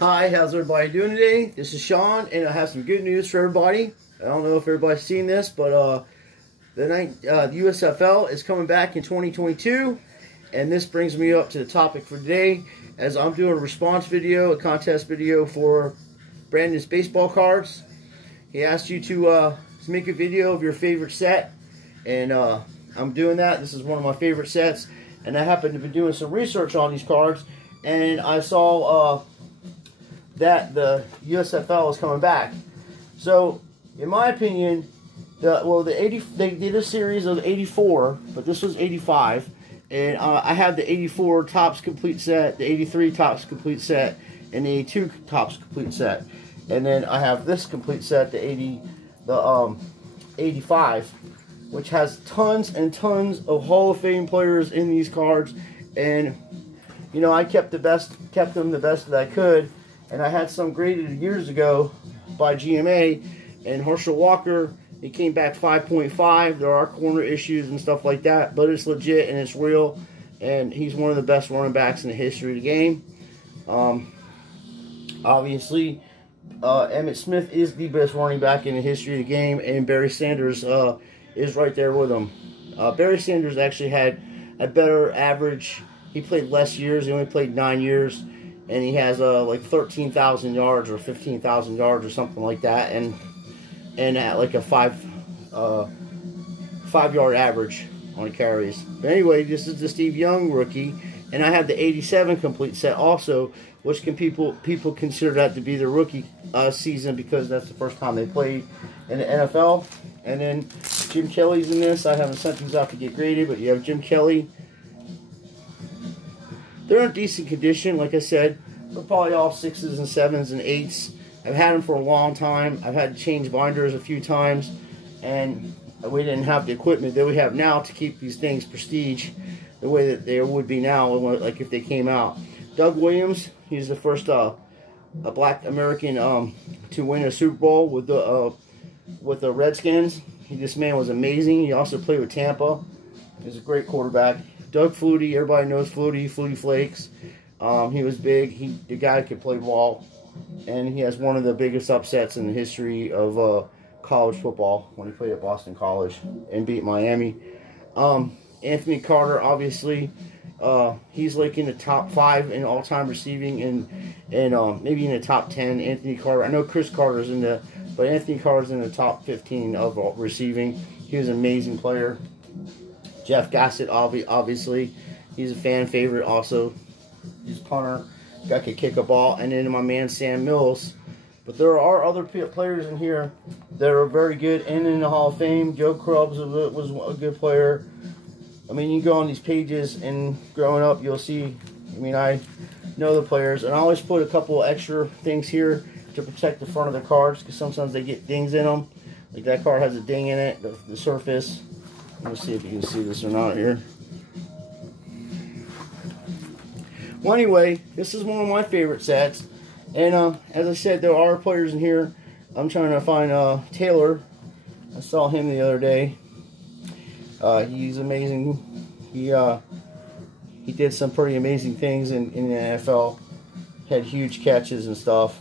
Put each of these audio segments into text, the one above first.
Hi, how's everybody doing today? This is Sean, and I have some good news for everybody. I don't know if everybody's seen this, but the USFL is coming back in 2022, and this brings me up to the topic for today, as I'm doing a response video, a contest video for Brandon's baseball cards. He asked you to make a video of your favorite set, and I'm doing that. This is one of my favorite sets, and I happened to be doing some research on these cards, and I saw that the USFL is coming back. So, in my opinion, they did a series of 84, but this was 85, and I have the 84 Topps complete set, the 83 Topps complete set, and the 82 Topps complete set, and then I have this complete set, the 85, which has tons and tons of Hall of Fame players in these cards, and you know, I kept them the best that I could. And I had some graded years ago by GMA, and Herschel Walker, he came back 5.5. There are corner issues and stuff like that, but it's legit and it's real, and he's one of the best running backs in the history of the game. Obviously, Emmitt Smith is the best running back in the history of the game, and Barry Sanders is right there with him. Barry Sanders actually had a better average. He played less years. He only played 9 years. And he has like 13,000 yards or 15,000 yards or something like that, and at like a 5-yard average on carries. But anyway, this is the Steve Young rookie, and I have the 87 complete set also, which people consider that to be the rookie season because that's the first time they played in the NFL. And then Jim Kelly's in this. I haven't sent these out to get graded, but you have Jim Kelly. They're in decent condition, like I said. They're probably all 6s and 7s and 8s. I've had them for a long time. I've had to change binders a few times, and we didn't have the equipment that we have now to keep these things prestige the way that they would be now, like if they came out. Doug Williams, he's the first a black American to win a Super Bowl with the Redskins. This man was amazing. He also played with Tampa. He's a great quarterback. Doug Flutie, everybody knows Flutie Flakes. He was big. The guy could play ball, and he has one of the biggest upsets in the history of college football when he played at Boston College and beat Miami. Anthony Carter, obviously, he's like in the top 5 in all-time receiving, and maybe in the top 10. Anthony Carter, I know Chris Carter's but Anthony Carter's in the top 15 of receiving. He was an amazing player. Jeff Gossett, obviously, he's a fan favorite also. He's a punter, guy could kick a ball. And then my man Sam Mills. But there are other players in here that are very good and in the Hall of Fame. Joe Krubbs was a good player. I mean, you go on these pages, and growing up, you'll see, I mean, I know the players. And I always put a couple extra things here to protect the front of the cards, because sometimes they get dings in them. Like that card has a ding in it, the surface. Let's see if you can see this or not here. Well, anyway, this is one of my favorite sets. And as I said, there are players in here. I'm trying to find Taylor. I saw him the other day. He's amazing. He did some pretty amazing things in the NFL. Had huge catches and stuff.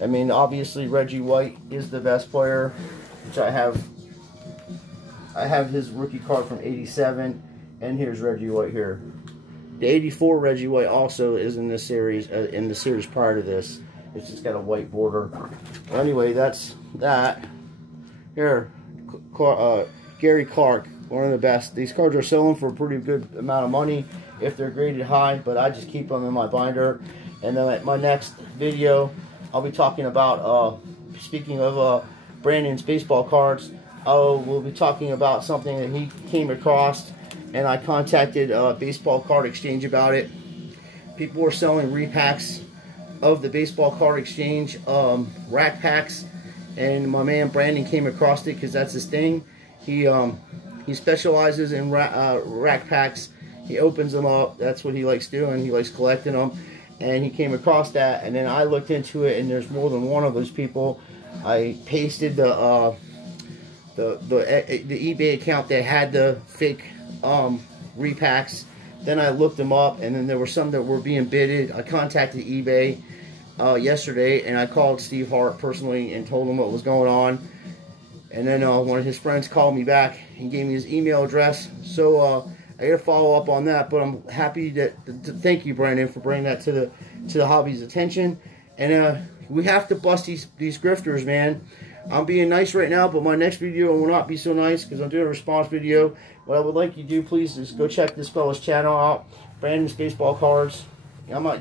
I mean, obviously, Reggie White is the best player, which I have. I have his rookie card from 87, and here's Reggie White here. The 84 Reggie White also is in this series, in the series prior to this. It's just got a white border. But anyway, that's that. Here, Gary Clark, one of the best. These cards are selling for a pretty good amount of money if they're graded high, but I just keep them in my binder. And then at my next video, I'll be talking about, speaking of Brandon's baseball cards, we'll be talking about something that he came across, and I contacted Baseball Card Exchange about it. People were selling repacks of the Baseball Card Exchange rack packs, and my man Brandon came across it because that's his thing. He specializes in rack packs. He opens them up. That's what he likes doing. He likes collecting them, and he came across that, and then I looked into it, and there's more than one of those people. I pasted the eBay account that had the fake repacks. Then I looked them up, and then there were some that were being bidded. I contacted eBay, yesterday, and I called Steve Hart personally and told him what was going on. And then one of his friends called me back and gave me his email address. So I got to follow up on that. But I'm happy to thank you, Brandon, for bringing that to the hobby's attention. And we have to bust these grifters, man. I'm being nice right now, but my next video will not be so nice because I'm doing a response video. What I would like you to do, please, is go check this fella's channel out, Brandon's Baseball Cards. I might,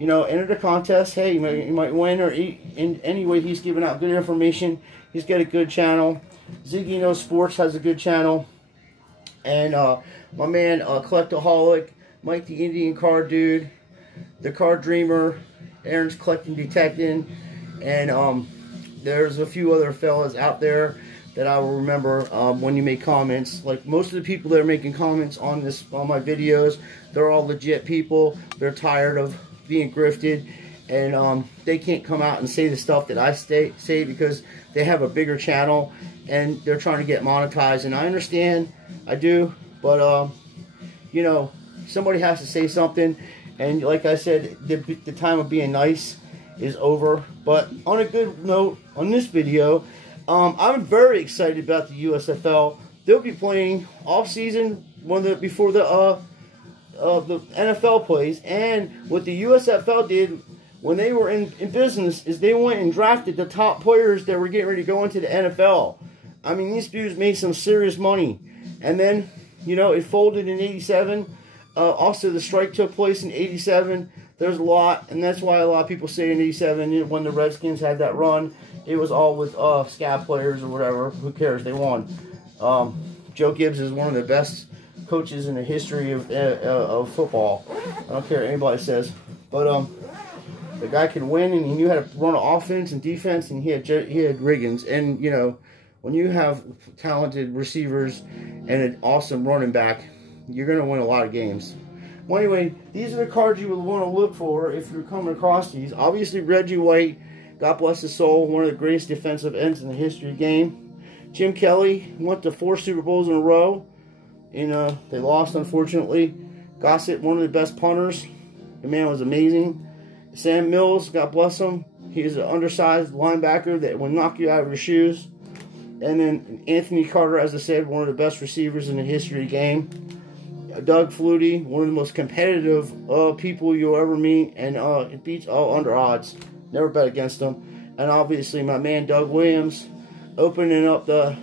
you know, enter the contest. Hey, you might win, or in any way he's giving out good information. He's got a good channel. Ziggy Knows Sports has a good channel. And my man, Collectaholic, Mike the Indian Card Dude, the Card Dreamer, Aaron's Collecting Detecting, and there's a few other fellas out there that I will remember when you make comments. Like most of the people that are making comments on my videos, they're all legit people. They're tired of being grifted, and they can't come out and say the stuff that I say because they have a bigger channel and they're trying to get monetized. And I understand, I do, but you know, somebody has to say something. And like I said, the time of being nice is over. But on a good note, on this video, I'm very excited about the USFL. They'll be playing off season before the NFL plays. And what the USFL did when they were in business is they went and drafted the top players that were getting ready to go into the NFL. I mean, these dudes made some serious money. And then, you know, it folded in '87. Also, the strike took place in '87. There's a lot, and that's why a lot of people say in '87, when the Redskins had that run, it was all with scab players or whatever. Who cares? They won. Joe Gibbs is one of the best coaches in the history of football. I don't care what anybody says. But the guy could win, and he knew how to run offense and defense, and he had Riggins. And, you know, when you have talented receivers and an awesome running back, you're going to win a lot of games. Well, anyway, these are the cards you would want to look for if you're coming across these. Obviously, Reggie White, God bless his soul, one of the greatest defensive ends in the history of the game. Jim Kelly went to 4 Super Bowls in a row, and they lost, unfortunately. Gossett, one of the best punters. The man was amazing. Sam Mills, God bless him. He's an undersized linebacker that will knock you out of your shoes. And then Anthony Carter, as I said, one of the best receivers in the history of the game. Doug Flutie, one of the most competitive people you'll ever meet, and it beats all under odds. Never bet against him. And obviously my man Doug Williams, opening up the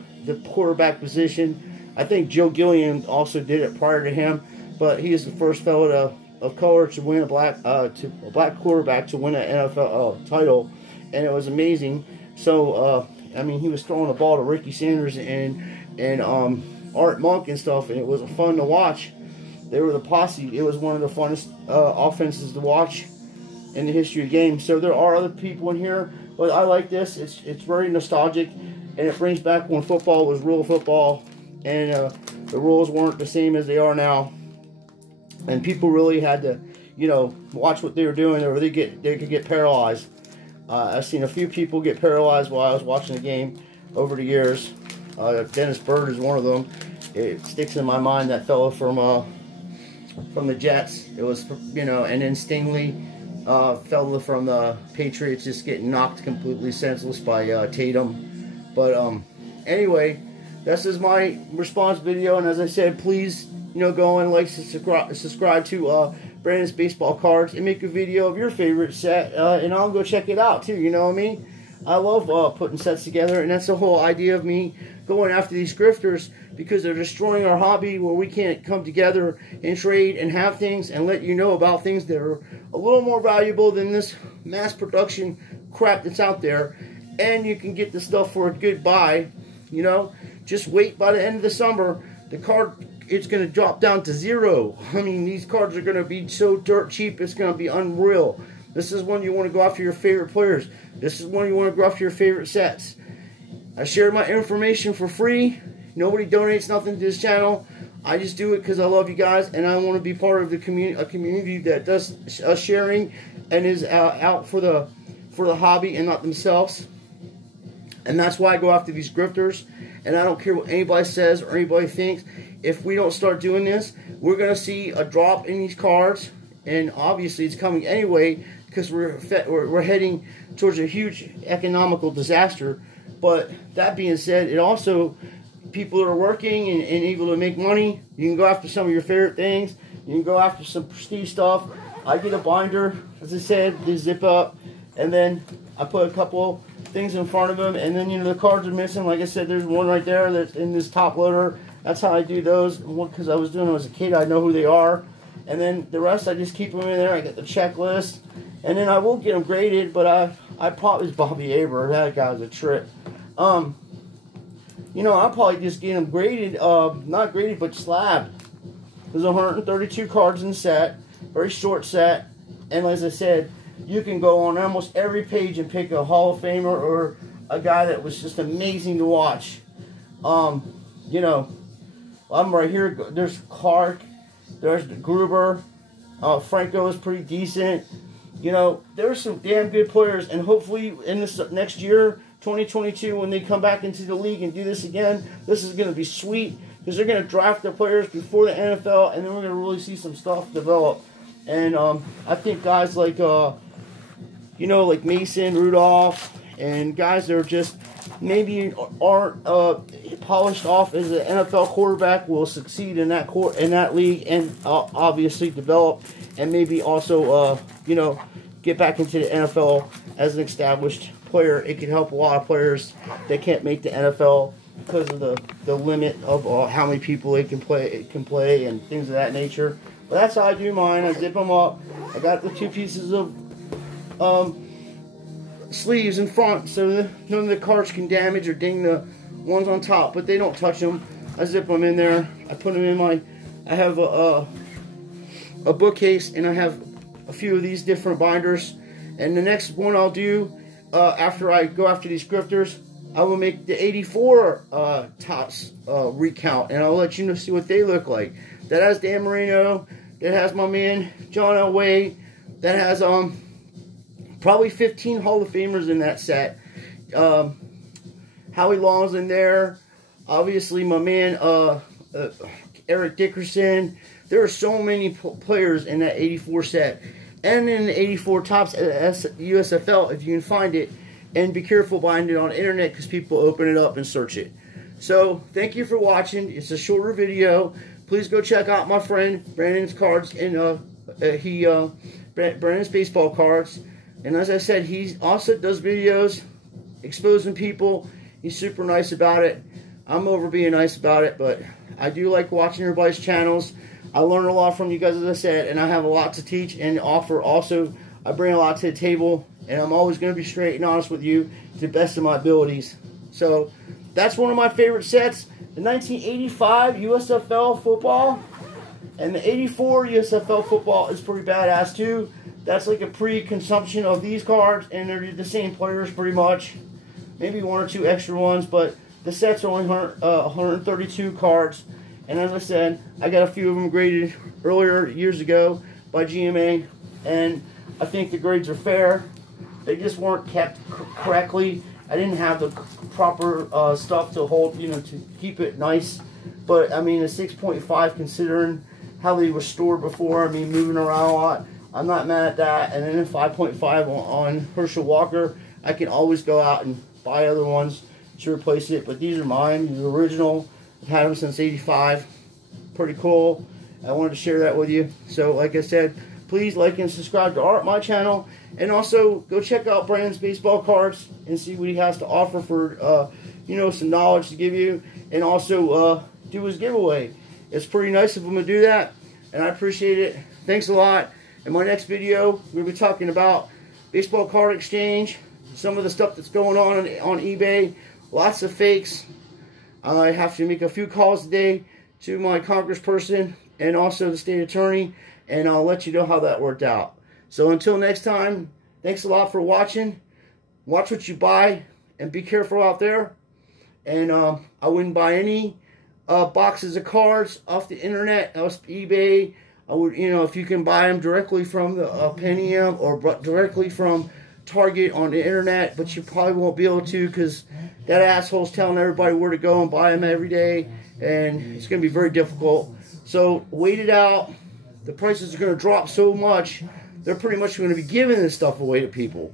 quarterback position. I think Joe Gilliam also did it prior to him, but he is the first fellow of color to win a black quarterback to win an NFL title, and it was amazing. So I mean, he was throwing the ball to Ricky Sanders and Art Monk and stuff, and it was fun to watch. They were the posse. It was one of the funnest offenses to watch in the history of the game. So there are other people in here, but I like this. It's very nostalgic, and it brings back when football was real football, and the rules weren't the same as they are now. And people really had to, you know, watch what they were doing, or they could get paralyzed. I've seen a few people get paralyzed while I was watching the game over the years. Dennis Byrd is one of them. It sticks in my mind, that fellow from the Jets. It was, you know, and then Stingley, fellow from the Patriots, just getting knocked completely senseless by Tatum. But anyway, this is my response video, and as I said, please, you know, go and like, subscribe to Brandon's Baseball Cards, and make a video of your favorite set, and I'll go check it out too. You know what I mean? I love putting sets together, and that's the whole idea of me going after these grifters, because they're destroying our hobby where we can't come together and trade and have things and let you know about things that are a little more valuable than this mass production crap that's out there. And you can get the stuff for a good buy. You know, just wait. By the end of the summer, the card, it's going to drop down to 0. I mean, these cards are going to be so dirt cheap, it's going to be unreal. This is when you want to go after your favorite players. This is when you want to go after your favorite sets. I share my information for free. Nobody donates nothing to this channel. I just do it because I love you guys, and I want to be part of the a community that does sharing and is out for the hobby and not themselves. And that's why I go after these grifters. And I don't care what anybody says or anybody thinks. If we don't start doing this, we're going to see a drop in these cards. And obviously it's coming anyway. because we're heading towards a huge economical disaster. But that being said, it also, people that are working and able to make money, you can go after some of your favorite things. You can go after some prestige stuff. I get a binder, as I said, they zip up, and then I put a couple things in front of them, and then, you know, the cards are missing. Like I said, there's one right there that's in this top loader. That's how I do those, because I was doing them as a kid. I know who they are. And then the rest, I just keep them in there. I get the checklist, and then I will get them graded, but I probably, Bobby Aber, that guy was a trip. You know, I'll probably just get them graded, not graded, but slabbed. There's 132 cards in the set, very short set, and as I said, you can go on almost every page and pick a Hall of Famer or a guy that was just amazing to watch. You know, I'm right here. There's Clark, there's Gruber, Franco is pretty decent. You know, there's some damn good players, and hopefully in this next year, 2022, when they come back into the league and do this again, this is going to be sweet, because they're going to draft their players before the NFL, and then we're going to really see some stuff develop. And I think guys like, you know, like Mason, Rudolph, and guys that are just maybe aren't polished off as an NFL quarterback will succeed in that league, and obviously develop, and maybe also, you know, get back into the NFL as an established player. It can help a lot of players that can't make the NFL because of the limit of how many people it can play and things of that nature. But that's how I do mine. I zip them up. I got the 2 pieces of sleeves in front, so none of the cards can damage or ding the ones on top, but they don't touch them. I zip them in there. I put them in my, I have a bookcase, and I have a few of these different binders. And the next one I'll do, after I go after these grifters, I will make the 84 Topps recount, and I'll let you know, see what they look like. That has Dan Marino, that has my man John Elway, that has probably 15 Hall of Famers in that set. Howie Long's in there, obviously my man Eric Dickerson. There are so many players in that 84 set, and in the 84 Topps USFL, if you can find it. And be careful buying it on the internet, because people open it up and search it. So, thank you for watching. It's a shorter video. Please go check out my friend Brandon's cards, and Brandon's baseball cards. And as I said, he also does videos exposing people. He's super nice about it. I'm over being nice about it, but I do like watching everybody's channels. I learn a lot from you guys, as I said, and I have a lot to teach and offer. Also, I bring a lot to the table, and I'm always going to be straight and honest with you to the best of my abilities. So, that's one of my favorite sets. The 1985 USFL football and the 84 USFL football is pretty badass too. That's like a pre-consumption of these cards, and they're the same players pretty much. Maybe 1 or 2 extra ones, but the set's are only 132 cards. And as I said, I got a few of them graded earlier years ago by GMA, and I think the grades are fair. They just weren't kept correctly. I didn't have the proper stuff to hold, you know, to keep it nice. But I mean, a 6.5 considering how they were stored before. I mean, moving around a lot. I'm not mad at that. And then a 5.5 on Herschel Walker. I can always go out and buy other ones to replace it. But these are mine. These are original. I've had them since '85. Pretty cool. I wanted to share that with you. So, like I said, please like and subscribe to my channel. And also, go check out Brandon's baseball cards and see what he has to offer for, you know, some knowledge to give you. And also, do his giveaway. It's pretty nice of him to do that, and I appreciate it. Thanks a lot. In my next video, we'll be talking about baseball card exchange, some of the stuff that's going on eBay, lots of fakes. I have to make a few calls today to my congressperson and also the state attorney, and I'll let you know how that worked out. So until next time, thanks a lot for watching. Watch what you buy, and be careful out there. And I wouldn't buy any boxes of cards off the internet, off eBay. I would, you know, if you can buy them directly from the Pentium or directly from Target on the internet, but you probably won't be able to, because that asshole's telling everybody where to go and buy them every day, and it's going to be very difficult. So wait it out. The prices are going to drop so much they're pretty much going to be giving this stuff away to people.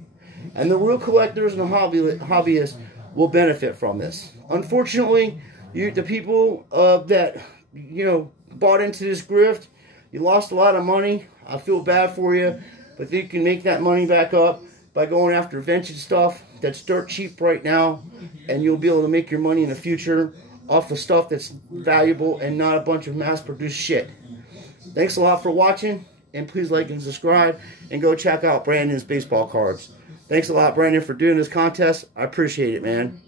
And the real collectors and the hobbyists will benefit from this. Unfortunately, the people that, you know, bought into this grift, you lost a lot of money. I feel bad for you, but you can make that money back up by going after vintage stuff that's dirt cheap right now, and you'll be able to make your money in the future off the stuff that's valuable and not a bunch of mass-produced shit. Thanks a lot for watching, and please like and subscribe, and go check out Brandon's baseball cards. Thanks a lot, Brandon, for doing this contest. I appreciate it, man.